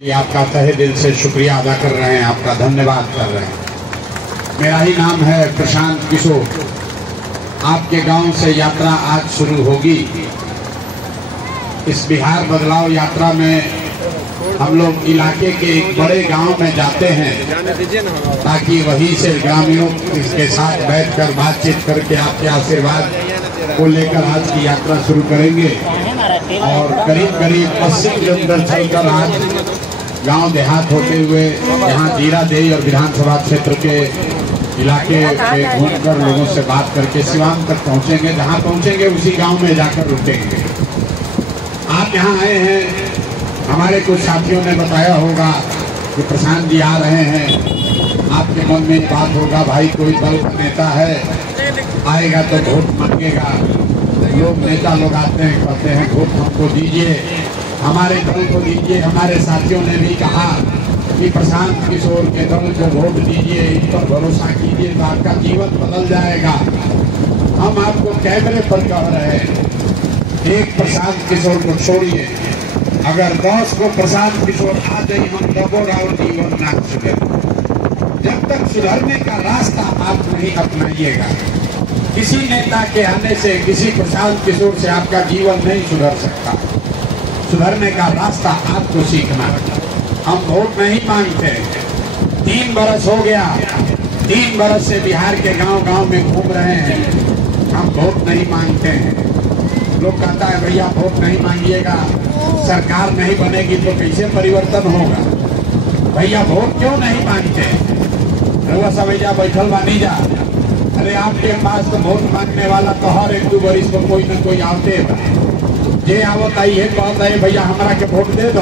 ये आपका तहे दिल से शुक्रिया अदा कर रहे हैं, आपका धन्यवाद कर रहे हैं। मेरा ही नाम है प्रशांत किशोर। आपके गांव से यात्रा आज शुरू होगी। इस बिहार बदलाव यात्रा में हम लोग इलाके के एक बड़े गांव में जाते हैं ताकि वहीं से ग्रामीणों के साथ बैठकर बातचीत करके आपके आशीर्वाद को लेकर आज की यात्रा शुरू करेंगे। और करीब करीब 80 किलोमीटर चलकर आज गांव देहात होते हुए यहाँ जीरादेई और विधानसभा क्षेत्र के इलाके में घूमकर लोगों से बात करके सिवान तक पहुँचेंगे। जहाँ पहुँचेंगे उसी गांव में जाकर रुकेंगे। आप यहाँ आए हैं, हमारे कुछ साथियों ने बताया होगा कि प्रशांत जी आ रहे हैं। आपके मन में बात होगा, भाई कोई दल का नेता है, आएगा तो वोट मांगेगा। लोग नेता लोग आते हैं, कहते हैं वोट हमको दीजिए, हमारे दल को दीजिए। हमारे साथियों ने भी कहा कि प्रशांत किशोर के दल को वोट दीजिए, इन पर भरोसा कीजिए तो आपका जीवन बदल जाएगा। हम आपको कैमरे पर कह रहे हैं, एक प्रशांत किशोर को छोड़िए, अगर 10 को प्रशांत किशोर आ जाए हम तबो और जीवन ना सुधरे। जब तक सुधरने का रास्ता आप नहीं अपनाइएगा, किसी नेता के आने से, किसी प्रशांत किशोर से आपका जीवन नहीं सुधर सकता। सुधरने का रास्ता आपको सीखना है। हम वोट नहीं मांगते। 3 बरस हो गया, 3 बरस से बिहार के गांव गांव में घूम रहे हैं। हम वोट नहीं मांगते हैं। लोग कहता है भैया वोट नहीं मांगिएगा, सरकार नहीं बनेगी तो कैसे परिवर्तन होगा। भैया वोट क्यों नहीं मांगते? रउआ सब भैया बैठल बानी जा। अरे आपके पास तो वोट मांगने वाला तो हर 1-2 बरिस को कोई न कोई आते है। ये आवत आई है, कहता है भैया हमारा के वोट दे दो,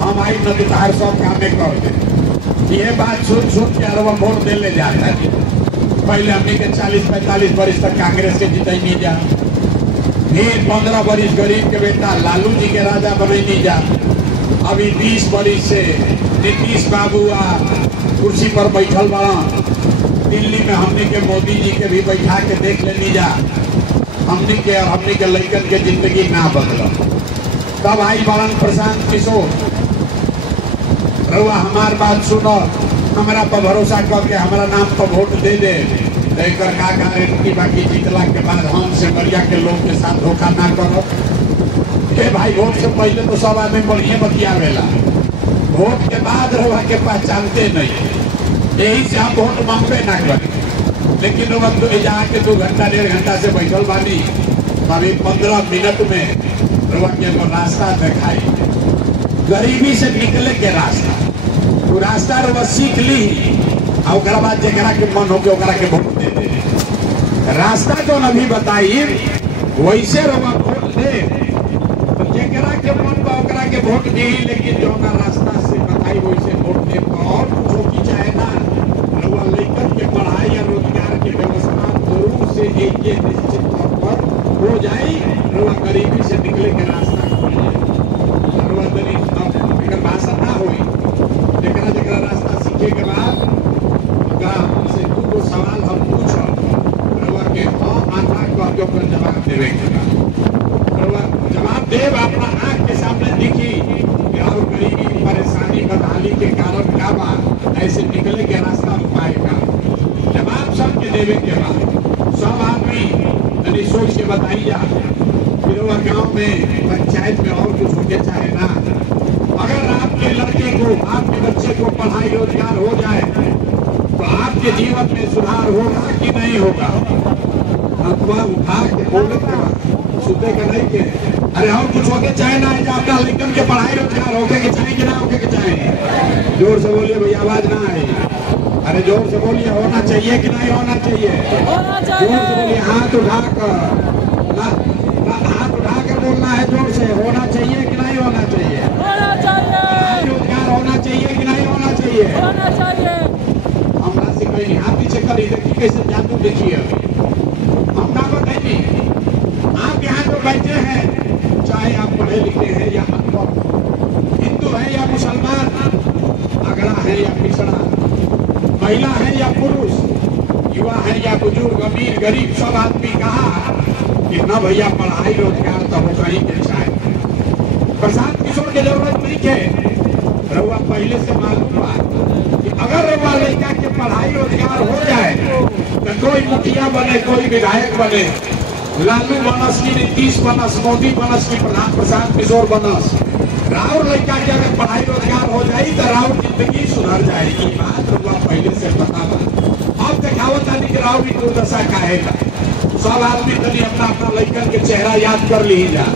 हम आई न तुहार सब कामे कर दे। ये बात सुन सुन के अरब वोट दे ले जाता है। पहले हमने के 40-45 बरिस तक कांग्रेस के जितई नहीं जा, फिर 15 बरिस गरीब के बेटा लालू जी के राजा बने नहीं जा। अभी 20 बरिस से नीतीश बाबू कुर्सी पर बैठल बड़ा। दिल्ली में हमने के मोदी जी के भी बैठा के देख लेनी जा, हमने के लड़कन के जिंदगी ना बदला। तब आई बड़न प्रशांत किशोर। रउआ हमार बात सुनो, हमारा पर भरोसा करके हमारा नाम पर वोट दे दे। लेकर का गारंटी बाकी जीतला के बाद हम से बढ़िया के लोग के साथ धोखा ना करो। हे भाई वोट से पहले तो सब आदमी बढ़िया बतियावेला, वोट के बाद रउआ के पहचानते नहीं। यही से हम वोट मांगबे ना करें। लेकिन वक्त जाके 2 घंटा 1.5 घंटा से बैठल बानी, अभी 15 मिनट में रउआ के रास्ता दिखाई, गरीबी से निकले के रास्ता। वो रास्ता रउआ सीख ली और बाद जरा के मन हो ओकरा के वोट दे दे। रास्ता जो अभी बताई वैसे रउआ वोट दे, तो जरा के मन बा ओकरा के वोट दी। लेकिन जो रास्ता से बताई वैसे वोट दे तो और कुछ की चाहे ना, रउआ लड़कन के पढ़ाई या रोजगार की व्यवस्था जरूर से एक निश्चित तौर पर हो जाए। रउआ गरीबी से निकले के रास्ता खोल जाए। भाषा ना हुई, जरा रास्ता सीखे के बाद से 2 सवाल हम पूछो, रउआ के हाँ आना कह के ओकर जवाब देवे के बाद रउआ जवाब देव अपना आँख के सामने दिखी कि और गरीबी परेशानी बदहाली के कारण क्या बात, ऐसे निकले के रास्ता पाएगा। जवाब सबके देवे के बाद सब आदमी सोच के बताई जा। फिर वह गाँव में पंचायत में और कुछ होके चाहे ना, अगर आपके लड़के को, आपके बच्चे को पढ़ाई रोजगार हो जाए तो आपके जीवन में सुधार होगा कि नहीं होगा? अथवा उठा के बोले सुते के नहीं के अरे और कुछ होके चाहे ना, आपका लड़कन के पढ़ाई रोजगार होके के चाहे कि ना होके के चाहे? जोर से बोलिए भैया, आवाज ना आए। अरे जोर से बोलिए, होना चाहिए कि नहीं होना चाहिए? जोर से बोलिए, हाथ उठाकर बोलना है जोर से, होना चाहिए कि नहीं होना चाहिए? रोजगार होना चाहिए कि नहीं होना चाहिए? हमरा से कहीं हाथ पीछे करी, देखिए कैसे जादू देखिए। हम ना बताइए, आप यहाँ जो बैठे हैं, चाहे आप पढ़े लिखे हैं या अनपढ़, हिंदू है या मुसलमान, अगड़ा है या पिछड़ा, महिला है या पुरुष, युवा है या बुजुर्ग, अमीर गरीब, सब आदमी कहा कि न भैया पढ़ाई रोजगार तो हो कहीं के चाहे। प्रशांत किशोर की जरूरत नहीं है। रउआ पहले से मालूम बा कि अगर रउआ लड़का के पढ़ाई रोजगार हो जाए तो कोई मुखिया बने, कोई विधायक बने, लालू बनस की नीतीश बनस, मोदी बनस की प्रशांत किशोर बनस, राउर लड़का के अगर पढ़ाई रोजगार हो जाए तो राउर जिंदगी सुधर जाएगी। बात रउआ पहले से पता बा। अब दिखावत आदमी कि राउर की दुर्दशा काहे बा। सब आदमी तनी अपना अपना लड़कन के चेहरा याद कर ली जा।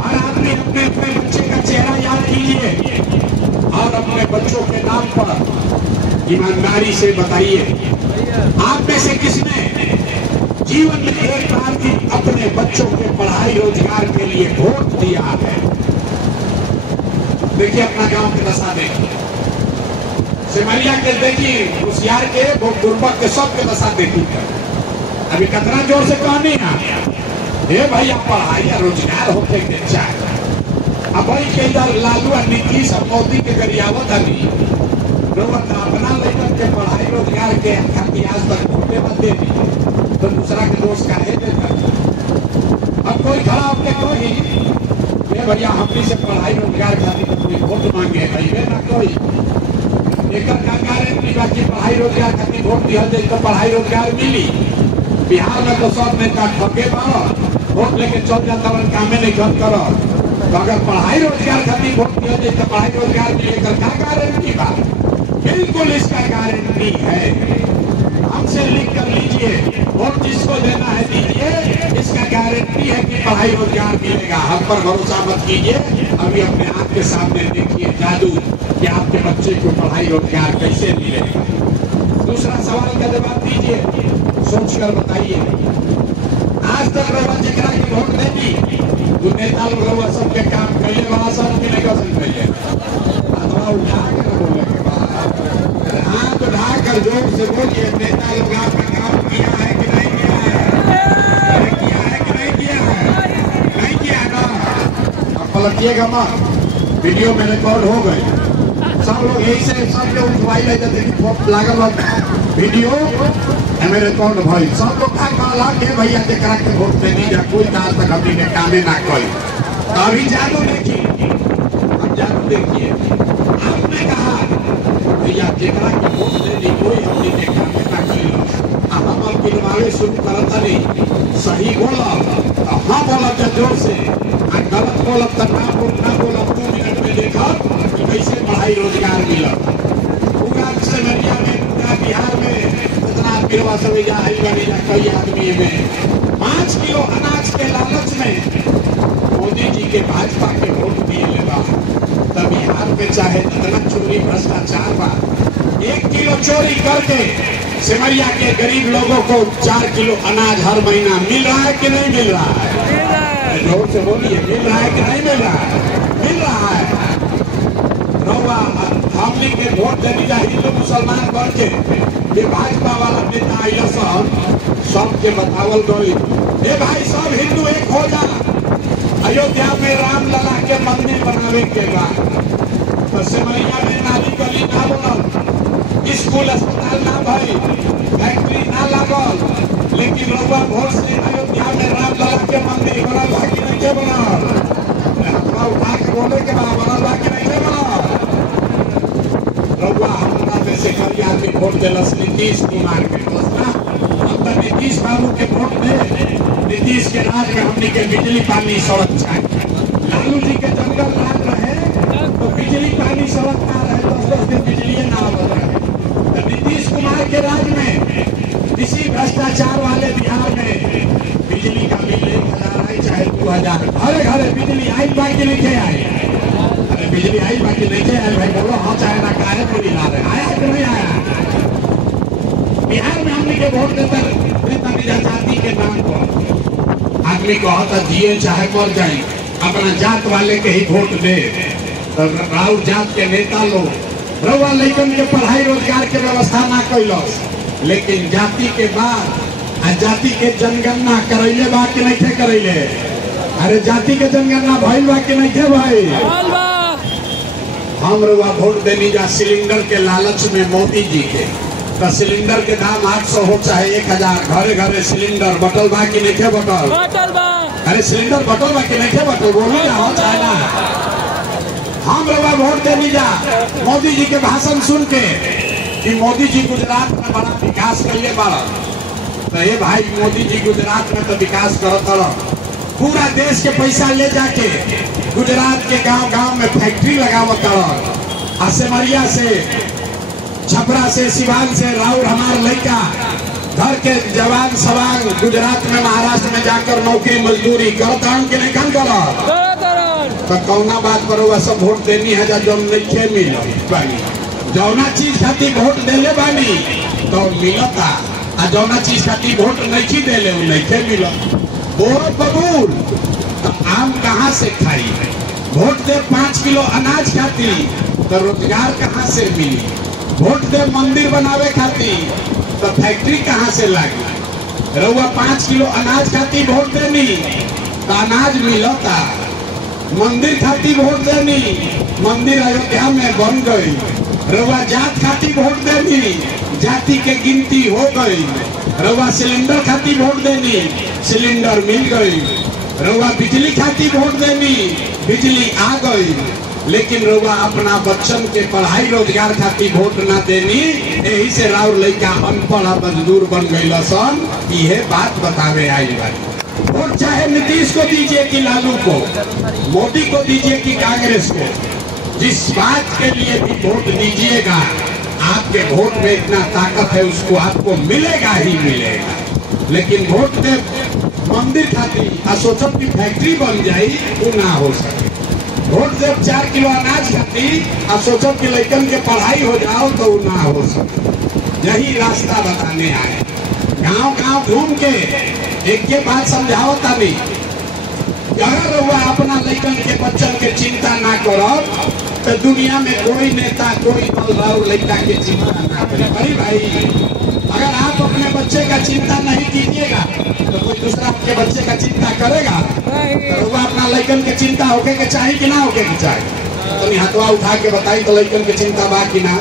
हर आदमी अपने अपने बच्चे का चेहरा याद कीजिए और अपने बच्चों के नाम पर ईमानदारी से बताइए, आप में से किसने जीवन में एक बार भी अपने बच्चों के पढ़ाई रोजगार के लिए वोट दिया है? देखिए अपना गांव के दशा देखिए, सिमरिया के देखिए, होशियार के, वो गुरबक के, सब के दशा देखिए। अभी कितना जोर से कहनी है भैया पढ़ाई या रोजगार होते के चाहे। अब भाई के इधर लालू और नीतीश और मोदी के गरियावत अभी अपना लेकर के पढ़ाई रोजगार के आज तक वोटे मत दे दी तो दूसरा के दोस्त काहे देता। अब कोई खड़ा होकर कोई भैया हमनी से पढ़ाई रोजगार खातिर कोई वोट मांगे है ना, कोई एक गारंटी बाकी पढ़ाई रोजगार खातिर वोट दिया जाए तो पढ़ाई रोजगार मिली। बिहार में तो सब नेता ठगे बा, वोट लेके चल जाता है, कामे नहीं घर करो। तो अगर पढ़ाई रोजगार खातिर वोट दिया जाए तो पढ़ाई रोजगार मिलेगा, क्या गारंटी बा? बिल्कुल इसका गारंटी है। हमसे लिख कर लीजिए, वोट जिसको देना है दीजिए, इसका गारंटी है कि पढ़ाई रोजगार मिलेगा। हम पर भरोसा मत कीजिए, अभी अपने आप के सामने देखिए जादू कि आपके बच्चे को पढ़ाई रोजगार कैसे मिलेगा। दूसरा सवाल का जवाब दीजिए, सोच कर बताइए। आज तक रउआ जेकरा की वोट देनी वो नेता लोग रउआ सबके काम कैले वाला सब की नहीं कर सकते। अथवा उठा कर बोले के बाद हाथ उठा कर जोर से बोलिए, नेता लोग आपका काम किया है कि नहीं किया है? किया है कि नहीं किया है? नहीं किया ना। अब पलटिएगा मत, वीडियो में रिकॉर्ड हो गए। सब लोग यही से सब लोग उठवाई ले जाते लागल वीडियो हमें रिकॉर्ड भाई सब लोग कहला के भैया जेकरा के वोट देनी जा कोई आज तक हमनी के कामे ना कोई। तो अभी जादू देखिए, अब जादू देखिए, आपने कहा भैया जेकरा के वोट देनी कोई हमनी के कामे ना कोई। हम गिनवावे शुरू करता नहीं, सही बोला तो हाँ बोला जोर से, गलत बोला तो ना बोला। 2 मिनट में देखा कि कैसे पढ़ाई रोजगार मिला। पूरा सिमरिया में, पूरा बिहार में जितना गिरवा सब कई आदमी में 5 किलो अनाज के लालच में मोदी जी के भाजपा के वोट दिए लेगा। तब बिहार में चाहे जितना चोरी भ्रष्टाचार बा, 1 किलो चोरी करके सिमरिया के गरीब लोगों को 4 किलो अनाज हर महीना मिल रहा है कि नहीं मिल रहा है? जोर से बोलिए, मिल रहा है कि नहीं मिल रहा है? मिल रहा है। रउआ हमनी के वोट देनी जा हिंदू मुसलमान बन के ये भाजपा वाला नेता आइला सबके बतावल गई, ए भाई सब हिंदू एक हो जा। अयोध्या में राम लला के मंदिर बनावे के बाद तो सिमरिया में नाली गली ना बनल, स्कूल अस्पताल ना भई, फैक्ट्री ना लागल, लेकिन रउआ भोट से अयोध्या में राम लला के मंदिर बनल बा कि नहीं के बनल? उठा के बोले के बा बनल बा कि नहीं के बनल? रउआ हमरा में से कई आदमी वोट दिलस नीतीश कुमार के, हम तो नीतीश बाबू के वोट दे। नीतीश के राज में हमनी के बिजली पानी सड़क चाहिए। लालू जी के जंगल राज रहे तो बिजली पानी सड़क ना रहे, 10 दिन बिजली ना रहे। तो नीतीश कुमार के राज में इसी भ्रष्टाचार वाले बिहार में बिजली का बिल 1000 आई चाहे 2000, घरे घरे बिजली आई बाकी नहीं आई। अरे बिजली आई बाकी नहीं आई भाई बोलो हाँ चाहे ना काहे पूरी ला रहे, आया कि नहीं आया? बिहार में हमने के वोट देता जाति के नाम पर आदमी को होता जिए चाहे मर जाए अपना जात वाले के ही वोट दे। तो राउर जात के नेता लोग रउआ लइकन के पढ़ाई रोजगार के व्यवस्था ना कैलस, लेकिन जाति के बाद जाति के जनगणना करैले बा कि नहीं थे करैले? अरे जाति के जनगणना भइल बा कि नहीं थे भाई? हम रउआ वोट देनी जा सिलेंडर के लालच में मोदी जी के। तो सिलेंडर के दाम 800 हो चाहे 1000, घरे घरे सिलेंडर बटल बा कि नहीं बटल? अरे सिलेंडर बटल बा कि नहीं बटल? बोलो ना हो चाहे ना। हम रवा वोट देने जा मोदी जी के भाषण सुन के कि मोदी जी गुजरात में बड़ा विकास करिए बड़ा। तो ये भाई मोदी जी गुजरात में तो विकास करता पूरा देश के पैसा ले जाके गुजरात के गांव गांव में फैक्ट्री लगावत सिमरिया से छपरा से सिवान से राउर हमार लड़का घर के जवान सवान गुजरात में महाराष्ट्र में जाकर नौकरी मजदूरी करता कि नहीं कर तो कौना बात पर वह सब वोट देनी है जो नहीं मिल बानी जौना चीज खातिर वोट देले बानी तो मिलता आ जौना चीज खातिर वोट नहीं देले वो नहीं मिल बोरो बबूल तो आम कहाँ से खाई वोट दे 5 किलो अनाज खातिर तो रोजगार कहाँ से मिली वोट दे मंदिर बनावे खातिर तो फैक्ट्री कहाँ से लगी रउआ 5 किलो अनाज खातिर वोट देनी तो अनाज मिलता मंदिर खातिर वोट देनी मंदिर अयोध्या में बन गई रउआ जात खातिर वोट देनी जाति के गिनती हो गई रउआ सिलेंडर खातिर वोट देनी सिलेंडर मिल गई रउआ बिजली खातिर वोट देनी बिजली आ गई लेकिन रउआ अपना बच्चन के पढ़ाई रोजगार खातिर वोट ना देनी यही से राउर लड़का अनपढ़ मजदूर बन गई सन ये बात बतावे आई बात। वोट चाहे नीतीश को दीजिए कि लालू को मोदी को दीजिए कि कांग्रेस को जिस बात के लिए भी वोट दीजिएगा आपके वोट में इतना ताकत है उसको आपको मिलेगा ही मिलेगा। लेकिन वोट दे मंदिर खातिर सोचब की फैक्ट्री बन जाए वो ना हो सके वोट दे 4 किलो अनाज खातिर सोचब की लड़कन के पढ़ाई हो जाओ तो वो ना हो सके। यही रास्ता बताने आए गांव गांव घूम के एक ये बात समझावता नहीं अगर वो अपना लड़कन के बच्चन के चिंता ना करो तो दुनिया में कोई नेता कोई दल लड़का के चिंता ना करे। अरे भाई अगर आप अपने बच्चे का चिंता नहीं कीजिएगा तो कोई दूसरा आपके बच्चे का चिंता करेगा तो वो अपना लड़कन के चिंता होके के चाहिए कि ना होके के चाहिए तो हाथवा उठा के बताई तो लड़कन की चिंता बा कि ना।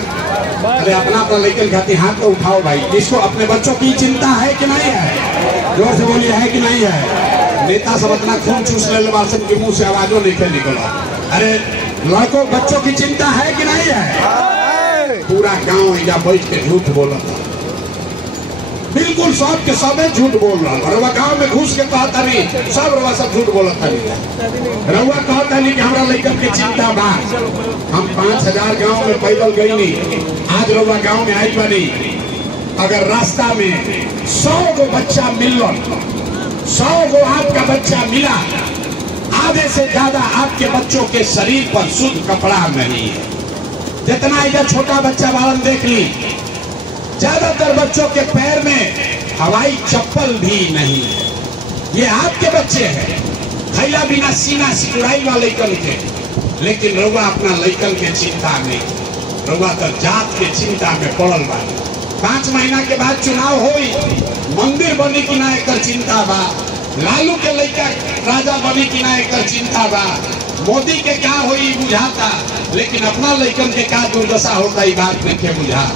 अरे अपना लड़कन खाती हाथ तो उठाओ भाई इसको अपने बच्चों की चिंता है कि नहीं है जोर से बोलिए है कि नहीं है। नेता सब अपना खून चूस ले बासन के मुंह से आवाजों नहीं निकला। अरे लड़कों बच्चों की चिंता है कि नहीं है। पूरा गांव या बैठ के झूठ बोला था बिल्कुल सब के सब झूठ बोल रहा रउआ गांव में घुस के कहता नहीं सब रउआ सब झूठ बोलत था रउआ कहता नहीं कि हमारा लड़कन की चिंता बा। हम 5000 गांव में पैदल गई नहीं आज रउआ गांव में आई बनी अगर रास्ता में 100 गो बच्चा मिल 100 गो आपका बच्चा मिला आधे से ज्यादा आपके बच्चों के शरीर पर शुद्ध कपड़ा नहीं है। जितना इधर छोटा बच्चा वालन देख ली ज्यादातर बच्चों के पैर में हवाई चप्पल भी नहीं है। ये आपके बच्चे हैं खैला बिना सीना सिकुड़ाई वाले लड़कन के लेकिन रउआ अपना लड़कन के चिंता नहीं रउआ तो जात के चिंता में पड़ल बा। 5 महीना के बाद चुनाव होई मंदिर बनी कि ना एक चिंता बा लालू के लड़का राजा बनी कि ना एक चिंता बा मोदी के क्या होई बुझाता लेकिन अपना लड़कन के क्या दुर्दशा होता ये बात नहीं के बुझा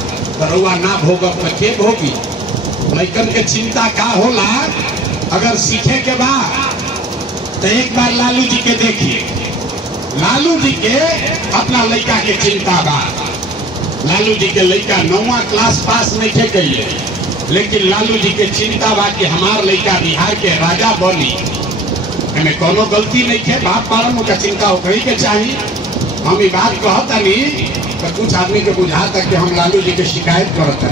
रउआ ना भोगब तो के भोगी। लड़कन के चिंता का होला अगर सीखे के बाद तो एक बार लालू जी के देखिए लालू जी के अपना लड़का के चिंता बा। लालू जी के लड़का 9वां क्लास पास नहीं थे कहिए लेकिन लालू जी के चिंता बा कि हमार लड़का बिहार के राजा बनी हमें कोनो गलती नहीं थे बाप पालन का चिंता हो कहीं के चाहिए। हम ये बात कहता नहीं तो कुछ आदमी के बुझाता कि हम लालू जी के शिकायत करता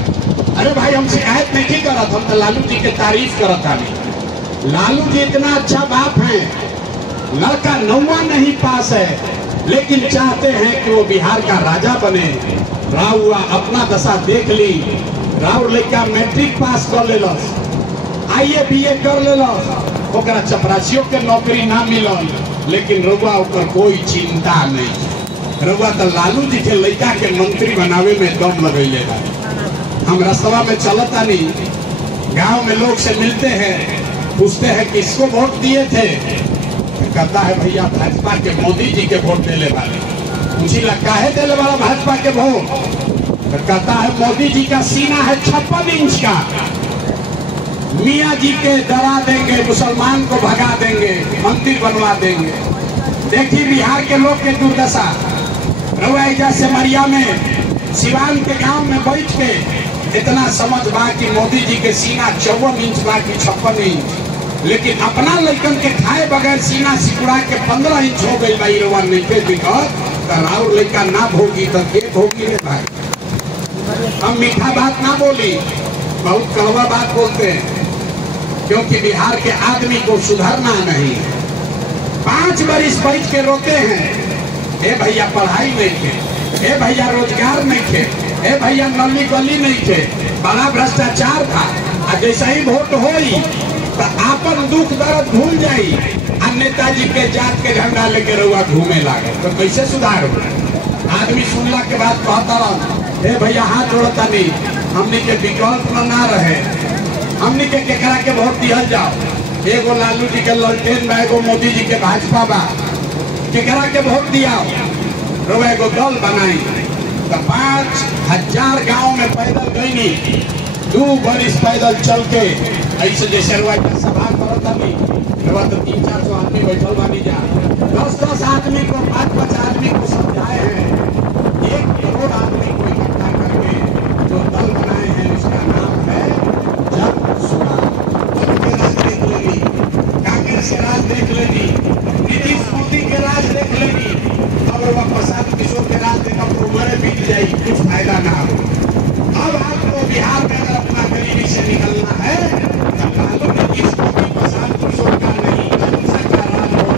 अरे भाई हम शिकायत नहीं करत हम तो लालू जी के तारीफ करता नहीं। लालू जी इतना अच्छा बाप है लड़का 9वां नहीं पास है लेकिन चाहते हैं कि वो बिहार का राजा बने। राउआ अपना दशा देख ली राउर लड़का मैट्रिक पास कर ले IAS BA कर ले ओकरा चपरासियों के नौकरी ना मिलल लेकिन रउआ ओकर कोई चिंता नहीं। रउआ तो लालू जी के लड़का के मंत्री बनावे में दम लगैले बा। हम रास्ता में चलता नहीं गांव में लोग से मिलते हैं पूछते हैं किसको वोट दिए थे तो कहता है भैया भाजपा के मोदी जी के वोट देने वाले। पूछिला काहे देने वाला भाजपा के वोट तो कहता है मोदी जी का सीना है 56 इंच का मियाँ जी के डरा देंगे मुसलमान को भगा देंगे मंदिर बनवा देंगे। देखिए बिहार के लोग के दुर्दशा रवैया से मरिया में सिवान के गांव में बैठ के इतना समझ बा कि मोदी जी के सीना 54 इंच बा कि 56 इंच, लेकिन अपना लड़कन के खाए बगैर सीना सिकुड़ा के 15 इंच हो गई भाई। रवा नहीं पे दिक्कत और लड़का ना भोगी तो के भोगी रे भाई। हम मीठा बात ना बोली, बहुत कड़वा बात बोलते हैं, क्योंकि बिहार के आदमी को सुधरना नहीं। 5 बरिस बैठ के रोते हैं, ए भैया पढ़ाई नहीं थे, ए भैया रोजगार नहीं थे, ए भैया नली गली नहीं थे, बड़ा भ्रष्टाचार था। और जैसा ही वोट होई तो आपन दुख दर्द भूल जाई और नेताजी के जात के झंडा लेके रहुआ घूमे लागे, तो कैसे सुधार हो? आदमी सुनला के बाद कहता रहा, ए भैया हाथ जोड़ता नहीं, हमने के विकल्प ना रहे, हमने के केकरा के वोट दिया जाओ। एगो लालू जी के ललटेन बा, एगो मोदी जी के भाजपा बा, केकरा के वोट दिया? रोवा एगो दल बनाई तो 5000 गांव में पैदल गई, 2 बरिस पैदल चल के, ऐसे जैसे सभा करता नहीं तो 300-400 आदमी बैठल बानी जा, 10-10 आदमी को 5-5 आदमी को समझाए हैं, 1 करोड़ आदमी को इकट्ठा करके जो दल बनाए हैं उसका नाम है जन सुधार। राज देख लेगी, कांग्रेस के राज देख लेगी, नीतीश मोदी के राज देख लेगी, अब वह प्रशांत किशोर के राज देखा तो उम्र बीत जाएगी, कुछ फायदा ना हो। अब आपको बिहार में अगर अपना गरीबी से निकलना है